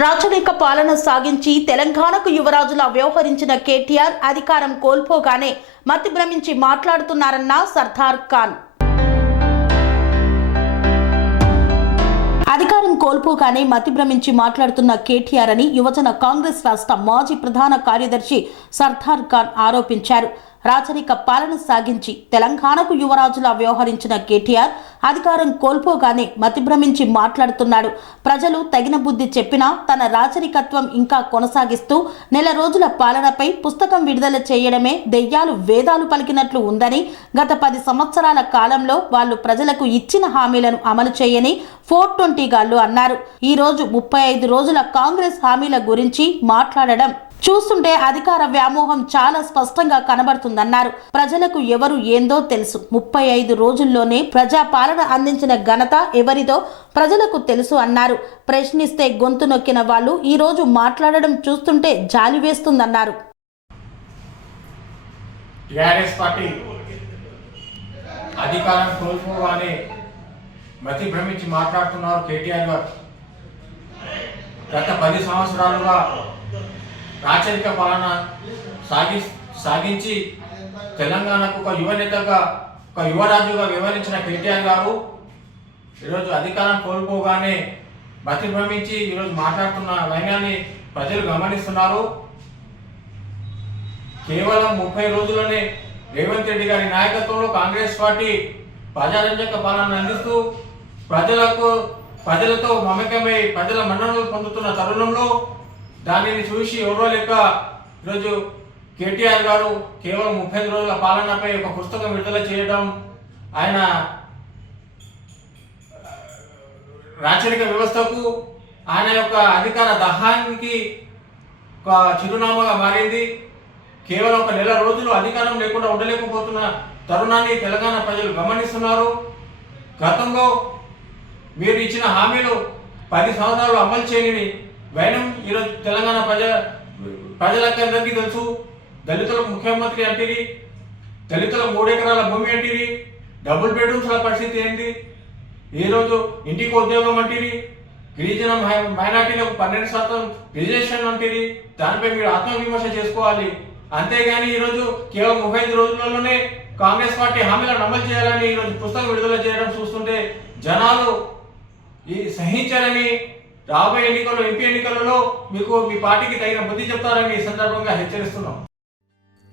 రాచరిక పాలన సాగించి తెలంగాణకు యువరాజులా వ్యవహరించిన కేటీఆర్ అధికారం కోల్పోగానే మతి భ్రమించి మాట్లాడుతున్నారన్న సర్దార్ ఖాన్. అధికారం కోల్పోగానే మతి భ్రమించి మాట్లాడుతున్న కేటీఆర్ అని యువజన కాంగ్రెస్ రాష్ట్ర మాజీ ప్రధాన కార్యదర్శి సర్దార్ ఖాన్ ఆరోపించారు. రాచరిక పాలన సాగించి తెలంగాణకు యువరాజులా వ్యవహరించిన కేటీఆర్ అధికారం కోల్పోగానే మతిభ్రమించి మాట్లాడుతున్నాడు. ప్రజలు తగిన బుద్ధి చెప్పినా తన రాచరికత్వం ఇంకా కొనసాగిస్తూ నెల రోజుల పాలనపై పుస్తకం విడుదల చేయడమే దెయ్యాలు వేదాలు పలికినట్లు ఉందని గత పది సంవత్సరాల కాలంలో వాళ్ళు ప్రజలకు ఇచ్చిన హామీలను అమలు చేయని ఫోర్ ట్వంటీ గాళ్ళు అన్నారు. ఈ రోజు ముప్పై ఐదు రోజుల కాంగ్రెస్ హామీల గురించి మాట్లాడడం చూస్తుంటే అధికార వ్యామోహం చాలా స్పష్టంగా కనబడుతుందన్నారు. ప్రజలకు ఎవరు ఏందో తెలుసు. ముప్పై ఐదు రోజుల్లోనే ప్రజా పాలన అందించిన ఘనత ఎవరిదో ప్రజలకు తెలుసు అన్నారు. ప్రశ్నిస్తే గొంతు నొక్కిన వాళ్ళు ఈరోజు మాట్లాడడం చూస్తుంటే జాలి వేస్తుందన్నారు. అధికారం మతి భ్రమించి మాట్లాడుతున్నారు కేటీఆర్ గారు. గత పది సంవత్సరాలుగా రాచరిక పాలన సాగి సాగించి తెలంగాణకు ఒక యువ నేతగా ఒక యువరాజుగా వివరించిన కేటీఆర్ గారు ఈరోజు అధికారం కోల్పోగానే మతి భ్రమించి ఈరోజు మాట్లాడుతున్న వైనాన్ని ప్రజలు గమనిస్తున్నారు. కేవలం ముప్పై రోజుల్లోనే రేవంత్ రెడ్డి గారి నాయకత్వంలో కాంగ్రెస్ పార్టీ ప్రజారంజక పాలన అందిస్తూ ప్రజలకు ప్రజలతో మమకమై ప్రజల మన్ననలు పొందుతున్న తరుణంలో దానిని చూసి ఎవరో లెక్క ఈరోజు కేటీఆర్ గారు కేవలం ముప్పై ఐదు రోజుల పాలనపై ఒక పుస్తకం విడుదల చేయడం ఆయన రాచరిక వ్యవస్థకు ఆయన యొక్క అధికార దహానికి ఒక చిరునామాగా మారింది. కేవలం ఒక నెల రోజులు అధికారం లేకుండా ఉండలేకపోతున్న తరుణాన్ని తెలంగాణ ప్రజలు గమనిస్తున్నారు. గతంలో మీరు ఇచ్చిన హామీలు పది సంవత్సరాలు అమలు చేయని వైనం ఈరోజు తెలంగాణ ప్రజ ప్రజలందరికీ తెలుసు. దళితులకు ముఖ్యమంత్రి అంటిరి. దళితుల మూడు ఎకరాల భూమి అంటిరి. డబుల్ బెడ్రూమ్స్ల పరిస్థితి ఏంటి ఈరోజు ఇంటికి ఉద్యోగం అంటిరి. గిరిజన మైనార్టీలకు పన్నెండు శాతం రిజర్వేషన్ అంటిరి. దానిపై మీరు ఆత్మవిమర్శ చేసుకోవాలి. అంతేగాని ఈరోజు కేవలం ముప్పై ఐదు రోజులలోనే కాంగ్రెస్ పార్టీ హామీలను అమలు చేయాలని ఈరోజు పుస్తకం విడుదల చేయడం చూస్తుంటే జనాలు ఈ సహించాలని రాబోయే ఎన్నికల్లో ఎంపీ ఎన్నికలలో మీకు మీ పార్టీకి తగిన బుద్ధి చెప్తారని ఈ సందర్భంగా హెచ్చరిస్తున్నాం.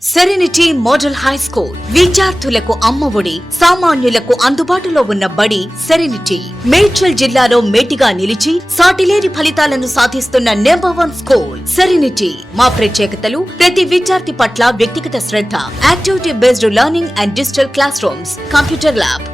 సెరెనిటీ మోడల్ హై స్కూల్ విద్యార్థులకు అమ్మఒడి సామాన్యులకు అందుబాటులో ఉన్న బడి సెరెనిటీ. మేడ్చల్ జిల్లాలో మేటిగా నిలిచి సాటిలేని ఫలితాలను సాధిస్తున్న నెంబర్ వన్ స్కూల్ సెరెనిటీ. మా ప్రత్యేకతలు ప్రతి విద్యార్థి పట్ల వ్యక్తిగత శ్రద్ధ activity based learning and digital class rooms computer lab.